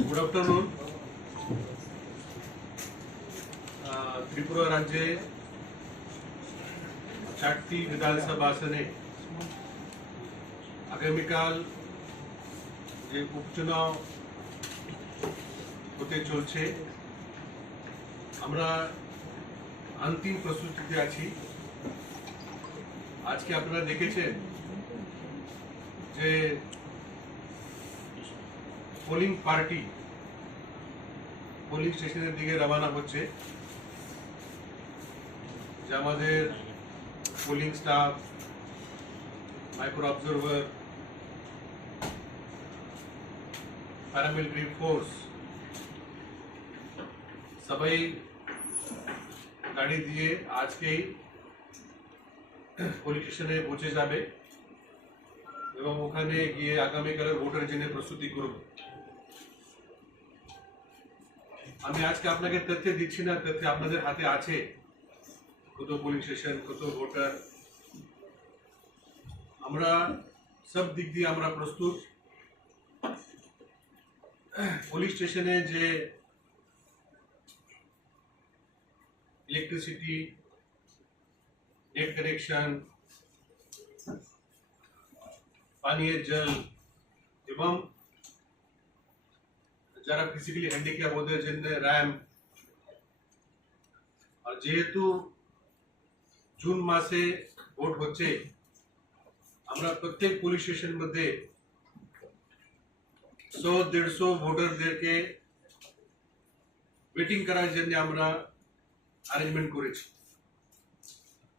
Good afternoon. Tripura राज्ये 4टी विधानसभा आसने आगामीकाल যে উপচুনাव হতে চলছে, আমরা अंतिम প্রস্তুতিতে আছি। আজকে আপনারা দেখেছেন যে পোলিং পার্টি পোলিং স্টেশনের দিকে রওনা হচ্ছে, যে আমাদের polling staff, micro observer, paramilitary force সবাই গাড়ি দিয়ে আজকেই পোলিং স্টেশনে পৌঁছে যাবে এবং ওখানে গিয়ে আগামীকালের ভোটের জন্য প্রস্তুতি করবে। আমি আজকে আপনাকে তথ্য দিচ্ছি না, তথ্য আপনাদের হাতে আছে, কত পোলিং স্টেশন, কত ভোটার। আমরা সব দিক দিয়ে আমরা প্রস্তুত। পুলিশ স্টেশনে যে ইলেকট্রিসিটি, নেট কানেকশন, পানীয় জল এবং যারা ফিজিক্যালি হ্যান্ডিক্যাপ ওদের জন্য র্যাম্প, আর যেহেতু জুন মাসে ভোট হচ্ছে, আমরা প্রত্যেক পুলিশ স্টেশন মধ্যে 100-150 ভোটারদেরকে ওয়েটিং করার জন্য আমরা অ্যারেঞ্জমেন্ট করেছি।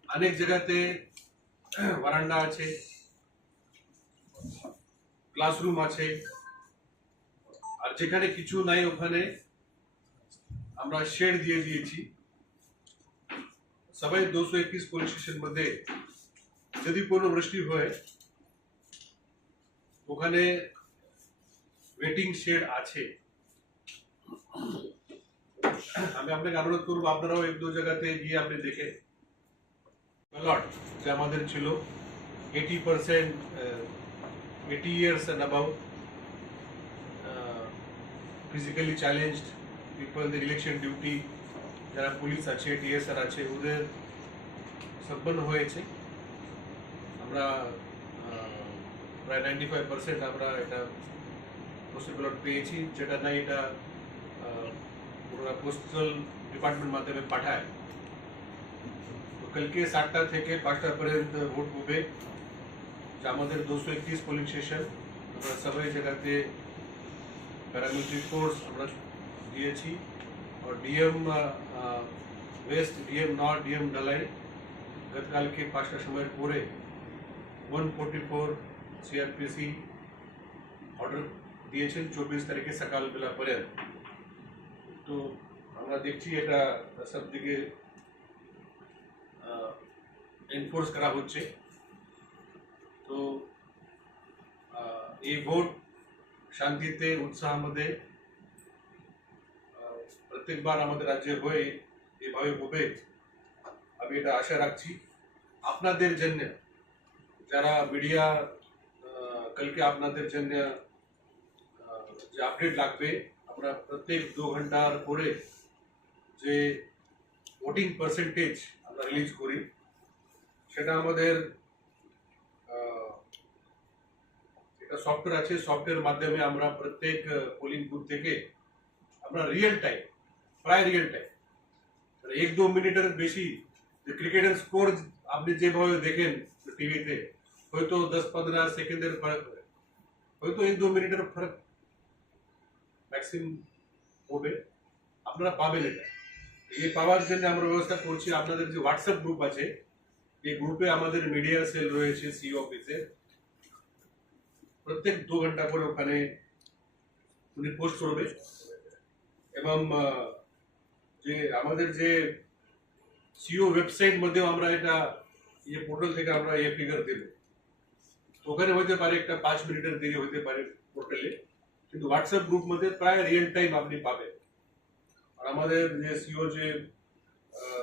অনেক জায়গাতে বারান্দা আছে, ক্লাসরুম আছে, আর যেখানে কিছু নাই ওখানে আমরা শেড দিয়ে দিয়েছি। সবাই 221 পুলিশ স্টেশন মধ্যে যদি কোনো বৃষ্টি হয় ওখানে ওয়েটিং শেড আছে। আমি আপনাকে অনুরোধ করবো আপনারাও 1-2 জায়গাতে গিয়ে আপনি দেখে ব্যালট যে আমাদের ছিল 80% 80 years and above physically challenged people, the election duty, যারা পুলিশ আছে, টিএসআর আছে, ওদের সম্পন্ন হয়েছে। আমরা প্রায় 95% আমরা এটা পোস্টাল ব্যালট পেয়েছি, যেটা নাই এটা ওরা পোস্টাল ডিপার্টমেন্ট মাধ্যমে পাঠায়। তো কালকে 7টা থেকে 5টা পর্যন্ত ভোট হবে। আমাদের 231 পোলিং স্টেশন আমরা সবাই জায়গাতে প্যারামিলিটারি ফোর্স আমরা দিয়েছি, और DM west, DM north, DM Dhalai गतकाल के 5টা সময়ের পরে 144 সিআরপিসি অর্ডার দিয়েছেন 24 তারিখে সকালবেলা পর্যন্ত। তো আমরা দেখছি এটা সব দিকে এনফোর্স করা হচ্ছে। তো এই ভোট শান্তিতে উৎসাহ মধ্যে প্রত্যেকবার আমাদের রাজ্যে হয়ে এভাবে হবে, আমি এটা আশা রাখছি। আপনাদের জন্য যারা মিডিয়া কালকে আপনাদের জন্য যে আপডেট লাগবে, আমরা প্রত্যেক 2 ঘন্টার পরে যে ভোটিং পার্সেন্টেজ আমরা রিলিজ করি, সেটা আমাদের একটা সফটওয়্যার আছে। সফটওয়্যার মাধ্যমে আমরা প্রত্যেক পোলিং বুথ থেকে আমরা রিয়েল টাইম, প্রায় রিয়েল টাইম 1-2 মিনিটের বেশি যে ক্রিকেটের স্কোর আপনি যেভাবে দেখেন টিভিতে, হয়তো 10-15 সেকেন্ডের ফারাক হয়, হয়তো 1-2 মিনিটের ফারাক ম্যাক্সিমাম হবে, আপনারা পাবেন। এটা এই পাওয়ার জন্য আমরা ব্যবস্থা করছি। আপনাদের যে হোয়াটসঅ্যাপ গ্রুপ আছে, এই গ্রুপে আমাদের মিডিয়া সেল রয়েছে সিও অফিসে, প্রত্যেক 2 ঘন্টা পরে ওখানে উনি পোস্ট করবে। এবং যে আমাদের যে সিও ওয়েবসাইট মধ্যেও আমরা এটা এই পোর্টাল থেকে আমরা এই ফিগার দেব। তো ওখানে হতে পারে একটা 5 মিনিটের দেরি হতে পারে পোর্টালে, কিন্তু হোয়াটসঅ্যাপ গ্রুপ মধ্যে প্রায় রিয়েল টাইম আপনি পাবেন। আর আমাদের যে সিও যে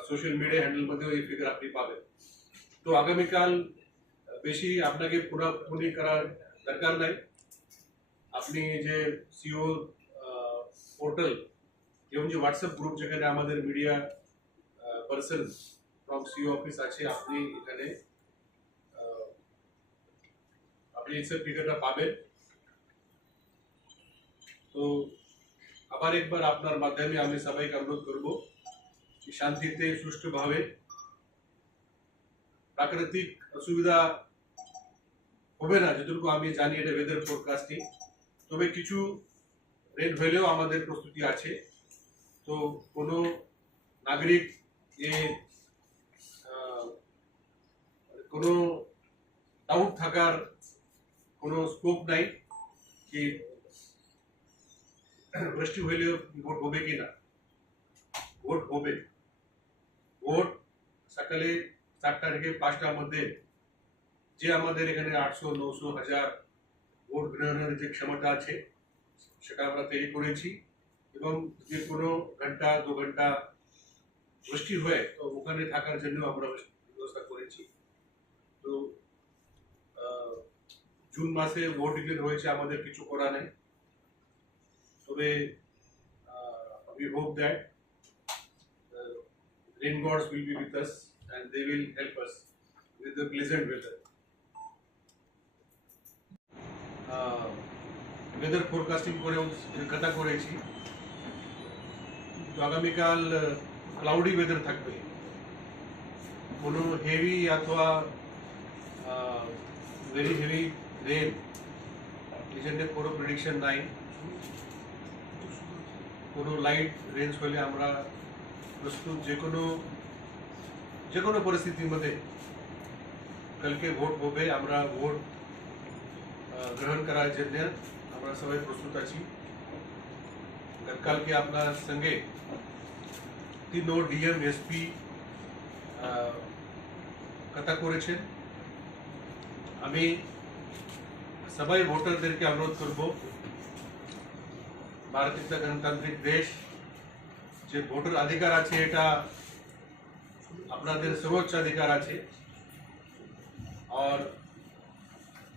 সোশ্যাল মিডিয়া হ্যান্ডেল মধ্যেও এই ফিগার আপনি পাবেন। তো আগামীকাল বেশি আপনাকে পুরোপুরি করার দরকার নাই। আপনি যে সিও পোর্টাল এবং যে হোয়াটসঅ্যাপ গ্রুপ যেখানে আমাদের media person from CO office আছে, আপনি এখানে আপনি এই সার্টিফিকেটটা পাবেন। তো আবার একবার আপনার মাধ্যমে আমি সবাইকে অনুরোধ করব যে শান্তিতে সুষ্ঠুভাবে, প্রাকৃতিক অসুবিধা হবে না যতটুকু আমি জানি, এটা ওয়েদার ফোরকাস্টিং। তবে কিছু রেন হলেও আমাদের প্রস্তুতি আছে। তো কোনো নাগরিক এ কোনো ডাউট থাকার কোনো স্কোপ নাই কি বৃষ্টি হলেও ভোট হবে কি না। ভোট হবে। ভোট সকালে 4টা থেকে 5টার মধ্যে যে আমাদের এখানে 800, 900, 1000 ভোট গ্রহণের যে ক্ষমতা আছে সেটা আমরা তৈরি করেছি। এবং যে কোনো ঘন্টা 2 ঘন্টা বৃষ্টি হয় তো ওখানে থাকার জন্য আমরা ব্যবস্থা করেছি। তো জুন মাসে ভোট ডিক্লেয়ার হয়েছে, আমাদের কিছু করা নেই। তবে we hope that rain gods will be with us and they will help us with the pleasant weather. weather forecasting করে কথা করেছি, তো আগামীকাল ক্লাউডি ওয়েদার থাকবে। কোনো হেভি অথবা ভেরি হেভি রেন এই জন্য কোনো প্রেডিকশন নাই। কোনো লাইট রেঞ্জ হলে আমরা প্রস্তুত যে কোনো পরিস্থিতির মধ্যে কালকে ভোট হবে। আমরা ভোট গ্রহণ করার জন্য আমরা সবাই প্রস্তুত আছি। গতকালকে আপনার সঙ্গে 3 ডিএম এসপি কথা করেছেন। আমি সবাই ভোটারদেরকে অনুরোধ করব, ভারত একটা গণতান্ত্রিক দেশ, যে ভোটার অধিকার আছে এটা আপনাদের সর্বোচ্চ অধিকার আছে। আর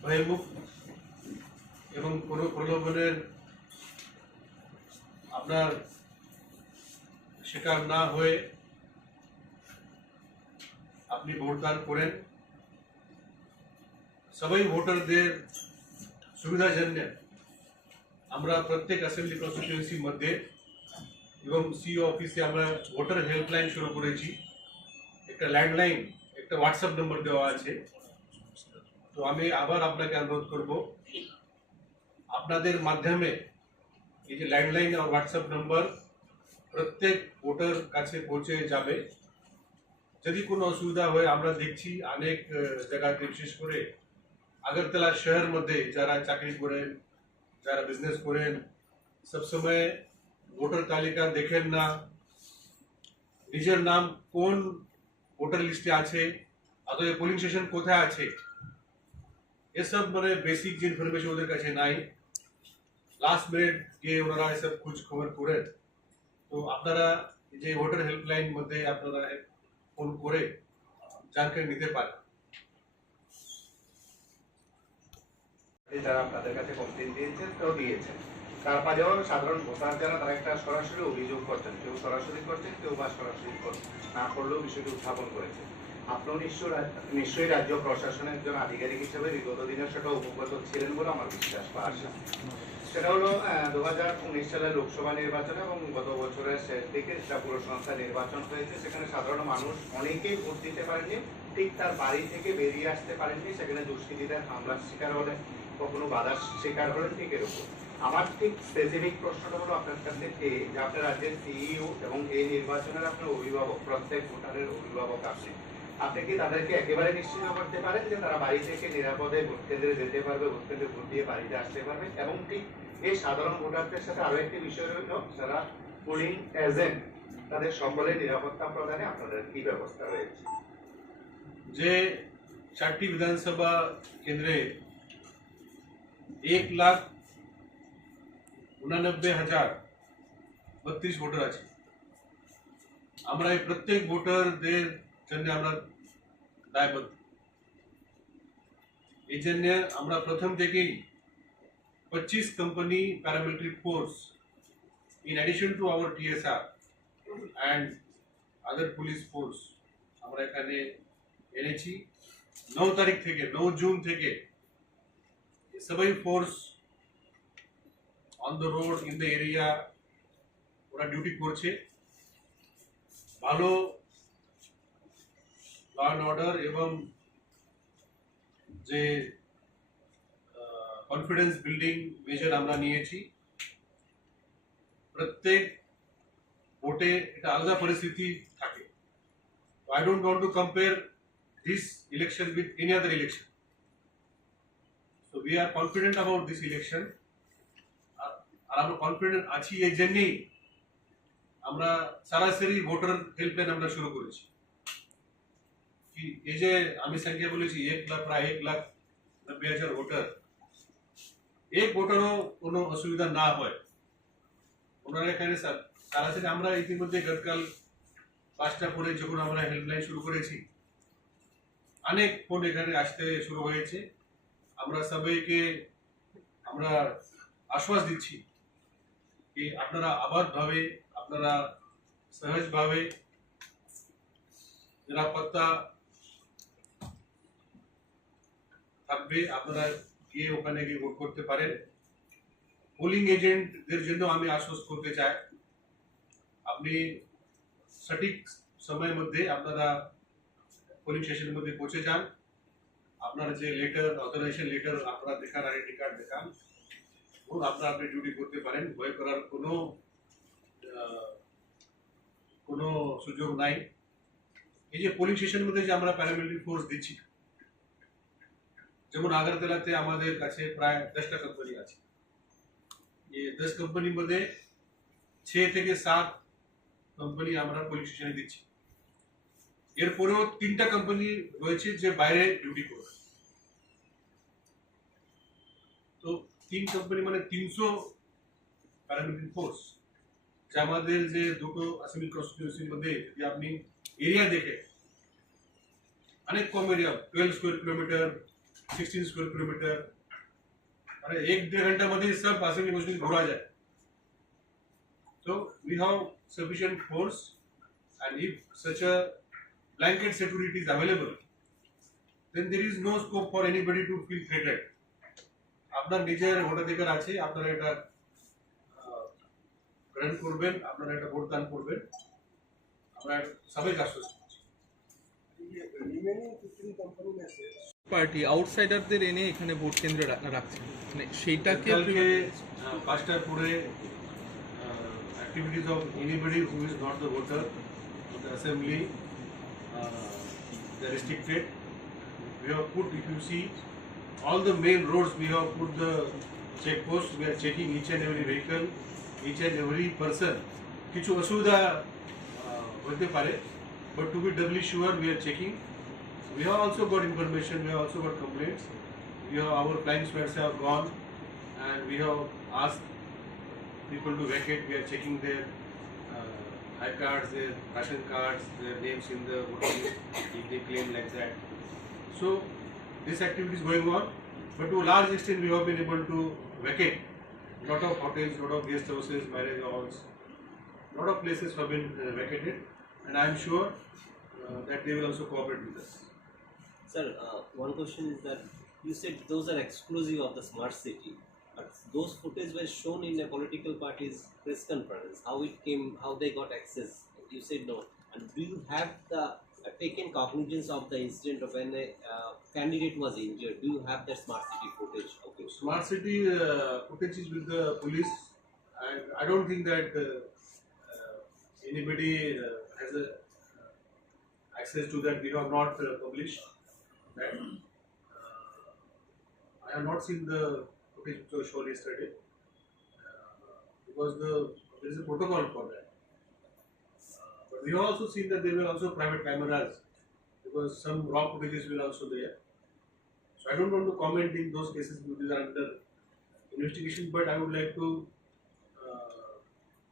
ভয়মুক্ত এবং কোনো প্রলোভনের আপনার শিকার না হয়ে আপনি ভোটদান করেন। সবাই ভোটারদের সুবিধার জন্য আমরা প্রত্যেক অ্যাসেম্বলি কনস্টিটিউয়েন্সির মধ্যে এবং সিও অফিসে আমরা ভোটার হেল্পলাইন শুরু করেছি। একটা ল্যান্ডলাইন, একটা হোয়াটসঅ্যাপ নম্বর দেওয়া আছে। তো আমি আবার আপনাকে অনুরোধ করব, আপনাদের মাধ্যমে এই যে ল্যান্ডলাইন আর হোয়াটসঅ্যাপ নম্বর প্রত্যেক ভোটার কাছে পৌঁছে যাবে। যদি কোনো অসুবিধা হয়, আমরা দেখছি অনেক জায়গাতে, বিশেষ করে আগরতলা শহর মধ্যে যারা চাকরি করেন, যারা বিজনেস করেন, সবসময় ভোটার তালিকা দেখেন না, নিজের নাম কোন ভোটার লিস্টে আছে, অথবা পোলিং স্টেশন কোথায় আছে, এসব মানে বেসিক যে ইনফরমেশন ওদের কাছে নাই। লাস্ট মিনিট গিয়ে ওনারা এসব খোঁজ খবর করেন। তো আপনারা যে ভোটার হেল্পলাইন মধ্যে আপনারা ফোন করে জানকারি নিতে পারেন। যারা আপনাদের কাছে কমপ্লেন দিয়েছেন তো দিয়েছেন, তার মাঝেও সাধারণ ভোটার যারা তারা একটা সরাসরি অভিযোগ করছেন, কেউ সরাসরি করছেন, কেউ বা সরাসরি না করলেও বিষয়টি উত্থাপন করেছে। আপনিও নিশ্চয়ই রাজ্য প্রশাসনের একজন আধিকারিক হিসেবে বিগত দিনের সেটা অবগত ছিলেন বলে আমার বিশ্বাস বা আশা। সেটা হলো 2019 সালের লোকসভা নির্বাচন এবং গত বছরের শেষ দিকে যেটা পুর সংস্থা নির্বাচন হয়েছে, সেখানে সাধারণ মানুষ অনেকেই ভোট দিতে পারেননি, ঠিক তার বাড়ি থেকে বেরিয়ে আসতে পারেননি। সেখানে দুষ্কৃতীদের হামলার শিকার হলেন, কখনো বাধার শিকার হলেন। ঠিক এরকম আমার ঠিক স্পেসিফিক প্রশ্নটা হলো আপনার কাছে যে আপনার রাজ্যের সিইও এবং এই নির্বাচনের আপনার অভিভাবক, প্রত্যেক ভোটারের অভিভাবক আপনি কি তাদেরকে একেবারে নিশ্চিত করতে পারেন যে তারা বাড়ি থেকে নিরাপদে ভোট কেন্দ্রে যেতে পারবে, ভোট কেন্দ্রে ভোট দিয়ে বাড়িতে আসতে পারবে? এবং ঠিক এই সাধারণ ভোটারদের সাথে আরো একটি বিষয় রইল, যারা পোলিং এজেন্ট, তাদের সকলের নিরাপত্তা প্রদানে আপনাদের কি ব্যবস্থা রয়েছে? যে 4টি বিধানসভা কেন্দ্রে 1,89,032 ভোটার আছে। আমরা এই প্রত্যেক ভোটারদের জন্য আমরা দায়বদ্ধ। এই জন্য আমরা প্রথম থেকেই 25 company paramilitary force in addition to our TSR and other police force আমরা এখানে এনেছি 9 তারিখ থেকে 9 জুন থেকে সবাই force on the road in the area ওরা ডিউটি করছে ভালো ল অ্যান্ড অর্ডার এবং যে কনফিডেন্স বিল্ডিং মেজার আমরা নিয়েছি প্রত্যেক ভোটে এটা আলাদা পরিস্থিতি থাকে I don't want to compare this election with any other election so we are confident about this election আর আমরা কনফিডেন্ট আছি এই জন্যই আমরা সরাসরি ভোটার হেল্পলাইন আমরা শুরু করেছি কি এই যে আমি সংখ্যা বলেছি 1 লাখ প্রায় 1,90,000 ভোটার এক ভোটারও কোনো অসুবিধা না হয় ওনারা এখানে সরাসরি আমরা ইতিমধ্যে গতকাল 5টা পরে যখন আমরা হেল্পলাইন শুরু করেছি অনেক ফোন এখানে আসতে শুরু হয়েছে আমরা সবাইকে আমরা আশ্বাস দিচ্ছি कि আপনারা আবাদভাবে আপনারা সহজভাবে নিরাপত্তা থাকবে আপনারা গিয়ে ওখানে গিয়ে ভোট করতে পারেন পোলিং এজেন্টদের জন্য আমি আশ্বস্ত করতে চাই আপনি সঠিক সময়ের মধ্যে আপনারা পোলিং স্টেশনের মধ্যে পৌঁছে যান আপনার যে লেটার অথরাইজেশন লেটার আপনারা দেখান আইডেন্টি কার্ড দেখান এবং আপনারা আপনি ডিউটি করতে পারেন ভয় করার কোনো সুযোগ নাই এই যে পোলিং স্টেশনের মধ্যে যে আমরা প্যারামিলিটারি ফোর্স দিচ্ছি যেমন আগরতলাতে আমাদের কাছে প্রায় 10টা কোম্পানি আছে এই 10 কোম্পানির মধ্যে 6 থেকে 7 কোম্পানি আমরা পোলিং স্টেশনে দিচ্ছি এরপরেও 3টা কোম্পানি রয়েছে যে বাইরে ডিউটি করবে তো 3 কোম্পানি মানে 300 প্যারামিলিটারি ফোর্স যা আমাদের যে দুটো অ্যাসেম্বলি কনস্টিটিউয়েন্সির মধ্যে যদি আপনি এরিয়া দেখে অনেক কম area 12 square kilometre 16 square kilometre अरे 1-1.5 घंटा मध्ये सब असेंबली कॉन्स्टिट्यूशन घोड़ा जाए so we have sufficient force and if such a blanket security is available then there is no scope for anybody to feel threatened আপনার নিজের ভোটাধিকার আছে আপনারা এটা গ্রহণ করবেন আপনারা এটা ভোটদান করবেন আমরা সবাই কাজ করছি পার্টি আউটসাইডারদের এনে এখানে ভোট কেন্দ্রে রাখছে মানে সেইটাকে কালকে 5টার পরে activities of anybody who is not the voter of the assembly they are restricted we have put if you see all the main roads we have put the checkposts we are checking each and every vehicle each and every person কিছু অসুবিধা হতে পারে but to be doubly sure we are checking we have also got information we have also got complaints we have our flying squads have gone and we have asked people to vacate we are checking their high cards their ration cards their names in the voter list if they claim like that so this activity is going on but to a large extent we have been able to vacate lot of hotels lot of guest houses marriage halls lot of places have been vacated and I am sure that they will also cooperate with us. Sir, one question is that you said those are exclusive of the smart city, but those footage were shown in a political party's press conference. How it came, how they got access? You said no. And do you have the taken cognizance of the incident of when a candidate was injured? Do you have that smart city footage? Okay. Smart city footage is with the police, and I don't think that anybody has a access to that. We have not published that. I have not seen the footage which was shown yesterday because there is a protocol for that. But we have also seen that there were also private cameras because some raw footages were also there. So I don't want to comment in those cases which are under investigation, but I would like to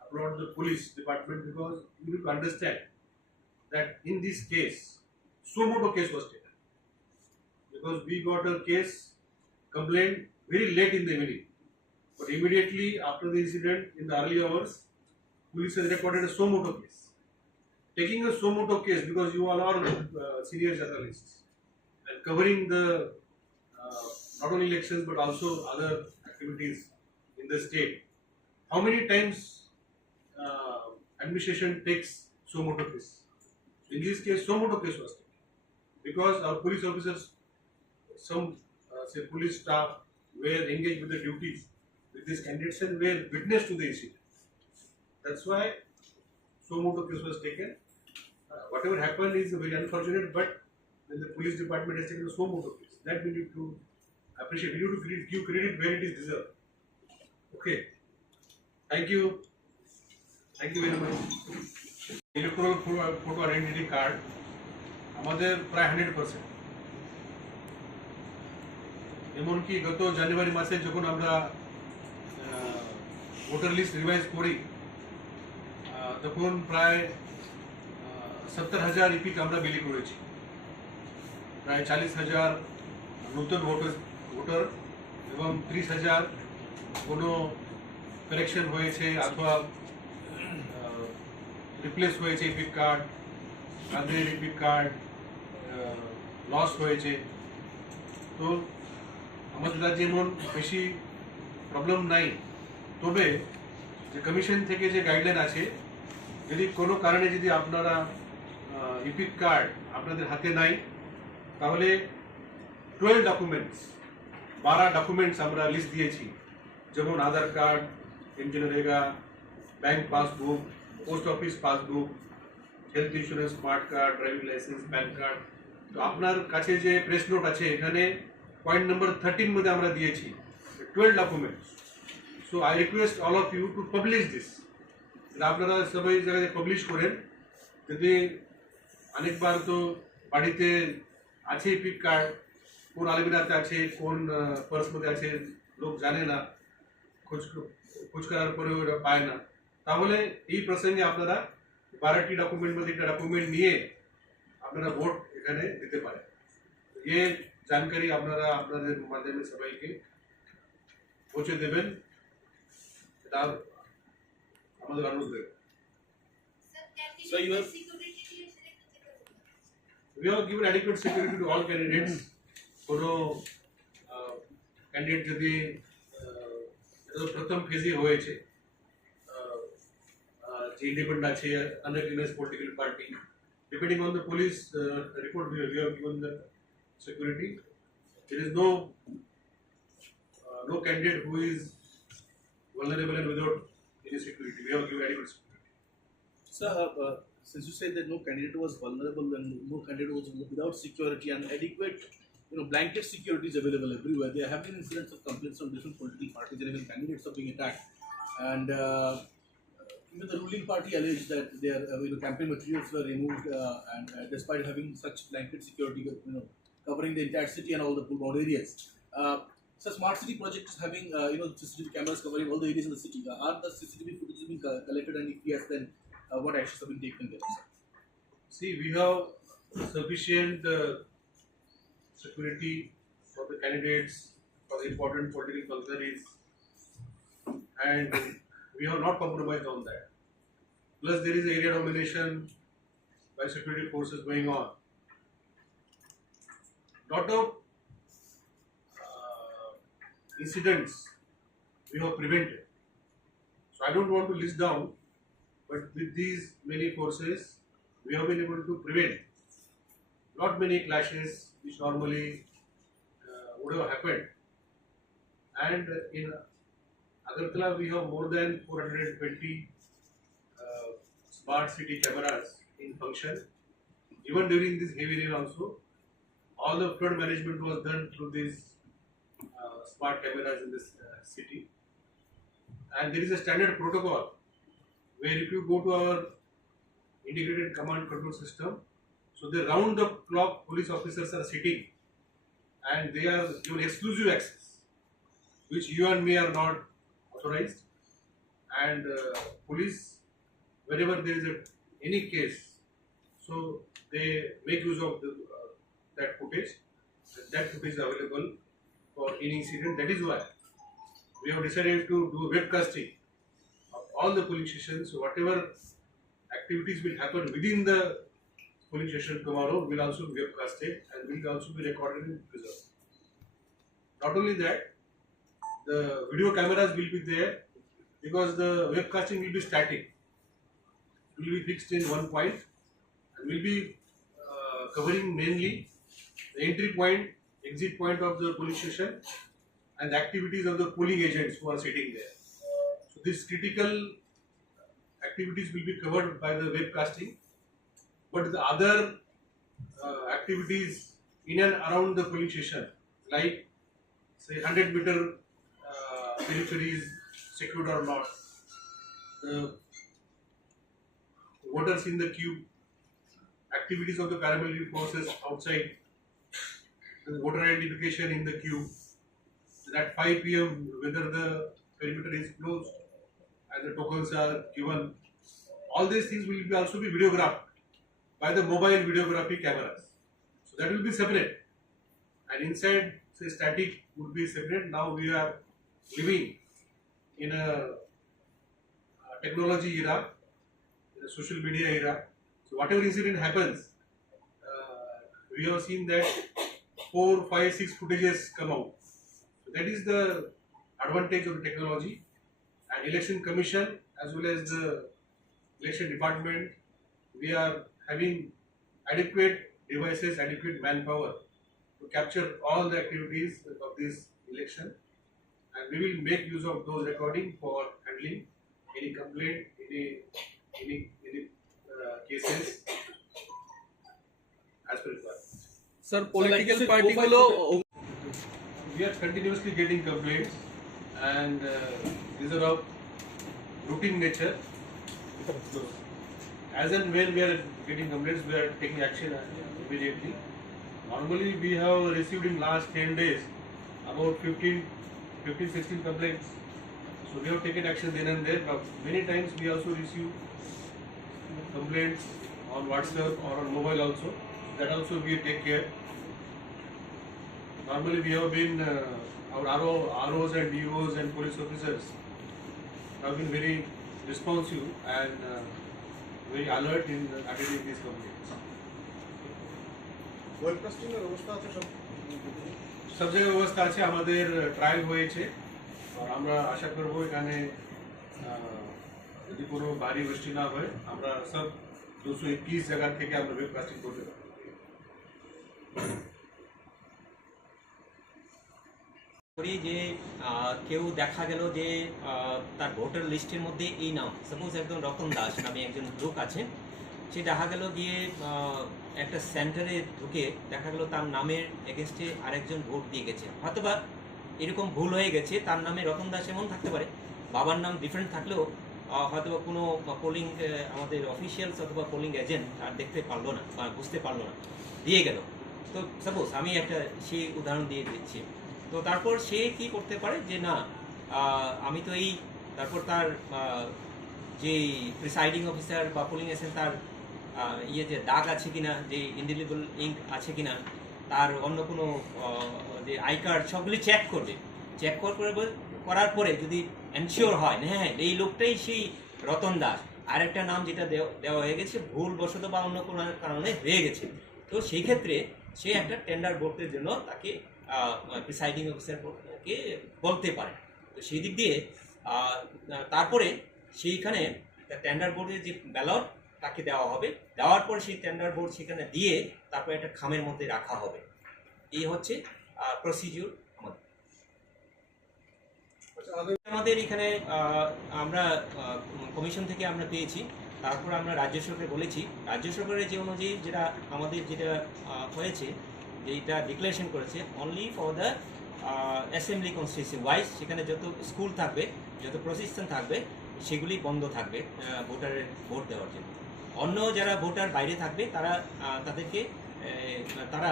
applaud the police department because you need to understand that in this case, so moto case was taken because we got a case complaint very late in the evening. But immediately after the incident, in the early hours, police has recorded a suo moto case. Taking a suo moto case, because you all are senior journalists and covering the not only elections but also other activities in the state. How many times administration takes suo moto case? In this case, suo moto case was taken because our police officers, some say police staff, were engaged with the duties with these candidates and were witness to the incident. That's why suo moto case was taken. Whatever happened is very unfortunate, but when the police department has taken a suo moto case, that we need to appreciate. We need to give credit where it is deserved. Okay. Thank you. Thank you very much. Electoral photo identity card আমাদের প্রায় 100%। এমনকি গত জানুয়ারি মাসে যখন আমরা voter list revise করি তখন প্রায় 70,000 ইপিক আমরা বিলি করেছি, প্রায় 40,000 নতুন ভোটার এবং 30,000 কোনো কারেকশন হয়েছে অথবা রিপ্লেস হয়েছে ইপিক কার্ড, তাদের ইপিক কার্ড লস হয়েছে। তো আমাদের রাজ্যে এমন বেশি প্রবলেম নাই, তবে যে কমিশন থেকে যে গাইডলাইন আছে, যদি কোনো কারণে যদি আপনারা ইপিক কার্ড আপনাদের হাতে নাই তাহলে 12 ডকুমেন্টস 12 ডকুমেন্টস আমরা লিস্ট দিয়েছি, যেমন আধার কার্ড, এনজিওরেগা, bank passbook, post office passbook, health insurance, smart card, driving licence, PAN card. তো আপনার কাছে যে প্রেস নোট আছে এখানে পয়েন্ট নাম্বার 13 মধ্যে আমরা দিয়েছি 12 documents. So I request all of you to publish this. আপনারা সবাই জায়গায় পাবলিশ করেন, যদি অনেকবার তো বাড়িতে আছে ইপিক কার্ড, কোন আলমিরাতে আছে, কোন পার্স মধ্যে আছে লোক জানে না, খোঁজ করার পরেও ওরা পায় না। তাহলে এই প্রসঙ্গে আপনারা 12টি ডকুমেন্ট মধ্যে একটা ডকুমেন্ট নিয়ে আপনারা ভোট এখানে দিতে পারেন। ये जानकारी আপনারা আপনাদের মাধ্যমে সবাইকে পৌঁছে দেবেন, এটা আমাদের অনুরোধ। So you have We have given adequate security to all candidates. কোনো ক্যান্ডিডেট যদি প্রথম ফেজে হয়েছে, যে ইন্ডিপেন্ডেন্ট আছে, unrecognized political party, depending on the police report we have given the security. There is no candidate who is vulnerable and without any security. We have given adequate security. So, since you said that no candidate was vulnerable and no candidate was without security and adequate, blanket security is available everywhere. There have been incidents of complaints from different political parties and even candidates are being attacked. And even the ruling party alleged that their campaign materials were removed, and despite having such blanket security, covering the entire city and all the pull-out areas. So, smart city project is having CCTV cameras covering all the areas in the city. Are the CCTV footage being collected, and if yes, then what actions have been taken there? See, we have sufficient security for the candidates, for the important political functionaries, and we have not compromised on that. Plus, there is area domination by security forces going on. Lot of incidents we have prevented. So I don't want to list down, but with these many forces, we have been able to prevent not many clashes which normally would have happened. And in Agartala, we have more than 420 smart city cameras in function. Even during this heavy rain also, all the flood management was done through these smart cameras in this city. And there is a standard protocol where if you go to our integrated command control system, so the round the clock police officers are sitting and they are given exclusive access, which you and me are not authorized. And police, whenever there is any case, so they make use of that footage. that footage is available for any incident. That is why we have decided to do webcasting of all the polling stations. So whatever activities will happen within the polling station tomorrow will also be webcasted and will also be recorded and preserved. Not only that, the video cameras will be there because the webcasting will be static. It will be fixed in one point and will be covering mainly the entry point, exit point of the polling station and the activities of the polling agents who are sitting there. So these critical activities will be covered by the webcasting, but the other activities in and around the polling station, like say 100-meter periphery is secured or not, the voters in the queue, activities of the paramilitary forces outside, the voter identification in the queue, then at 5 p.m. whether the perimeter is closed and the tokens are given. All these things will be also be videographed by the mobile videography cameras. So that will be separate. And inside, say static would be separate. Now we are living in a technology era, in a social media era. So whatever incident happens, we have seen that 4, 5, 6 footages come out. So that is the advantage of the technology. And election commission as well as the election department, we are having adequate devices, adequate manpower to capture all the activities of this election, and we will make use of those recording for handling any complaint, any cases as per required. Sir, political party gulo We are continuously getting complaints, and these are of routine nature. So, as and when we are getting complaints, we are taking action immediately. Normally, we have received in last 10 days about 15, 16 complaints. So we have taken action then and there. But many times we also receive complaints on WhatsApp or on mobile also. That also we take care. Normally we have been, our ROs and DOs and police officers have been very responsive and very alert in attending these complaints. সব জায়গায় ব্যবস্থা আছে, আমাদের ট্রায়াল হয়েছে আর আমরা আশা করব এখানে যদি কোনো ভারী বৃষ্টি না হয় আমরা সব 221 জায়গা থেকে আমরা ওয়েবকাস্টিং করতে পারব। করি যে কেউ দেখা গেল যে তার ভোটার লিস্টের মধ্যে এই নাম, সাপোজ একজন রতন দাস নামে একজন লোক আছে, সে দেখা গেল গিয়ে একটা সেন্টারে ঢুকে দেখা গেল তার নামের এগেনস্টে আরেকজন ভোট দিয়ে গেছে, হয়তোবা এরকম ভুল হয়ে গেছে, তার নামে রতন দাস এমন থাকতে পারে, বাবার নাম ডিফারেন্ট থাকলেও হয়তোবা কোনো পোলিং আমাদের অফিসিয়ালস অথবা পোলিং এজেন্ট আর দেখতে পারলো না বা বুঝতে পারলো না, দিয়ে গেল। তো সাপোজ আমি একটা সেই উদাহরণ দিয়ে দিচ্ছি। তো তারপর সে কি করতে পারে যে না আমি তো এই, তারপর তার যে প্রিসাইডিং অফিসার বা পোলিং এজেন্ট তার যে দাগ আছে কিনা, যে ইনডিলিবল ইঙ্ক আছে কিনা, তার অন্য কোনো যে আই কার্ড, সবগুলি চেক করবে। চেক করার পরে যদি এনশিওর হয় হ্যাঁ এই লোকটাই সেই রতন দাস, আর একটা নাম যেটা দেওয়া হয়ে গেছে ভুলবশত বা অন্য কোনো কারণে হয়ে গেছে, তো সেই ক্ষেত্রে সে একটা টেন্ডার ভোটের জন্য তাকে প্রিসাইডিং অফিসারকে বলতে পারে। তো সেই দিক দিয়ে তারপরে সেইখানে টেন্ডার বোর্ডের যে ব্যালট তাকে দেওয়া হবে, দেওয়ার পর সেই টেন্ডার বোর্ড সেখানে দিয়ে তারপরে একটা খামের মধ্যে রাখা হবে। এই হচ্ছে প্রসিডিউর আমাদের এখানে। আমরা কমিশন থেকে আমরা পেয়েছি, তারপর আমরা রাজ্য সরকারকে বলেছি, রাজ্য সরকারের যে অনুযায়ী যেটা আমাদের যেটা হয়েছে, যেটা ডিক্লারেশন করেছে only for the assembly constituency wise, সেখানে যত স্কুল থাকবে, যত প্রতিষ্ঠান থাকবে সেগুলি বন্ধ থাকবে ভোটারের ভোট দেওয়ার জন্য। অন্য যারা ভোটার বাইরে থাকবে তারা তাদেরকে তারা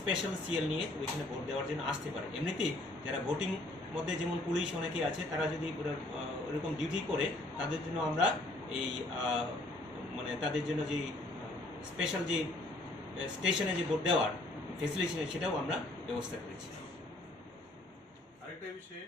স্পেশাল সিএল নিয়ে ওইখানে ভোট দেওয়ার জন্য আসতে পারে। এমনিতেই যারা ভোটিং মধ্যে যেমন পুলিশ অনেকেই আছে, তারা যদি ওরকম ডিউটি করে তাদের জন্য আমরা এই মানে তাদের জন্য যে স্পেশাল যে স্টেশনে যে ভোট দেওয়ার ফেসিলিটেশন সেটাও আমরা ব্যবস্থা করেছি। আরেকটা বিষয়ে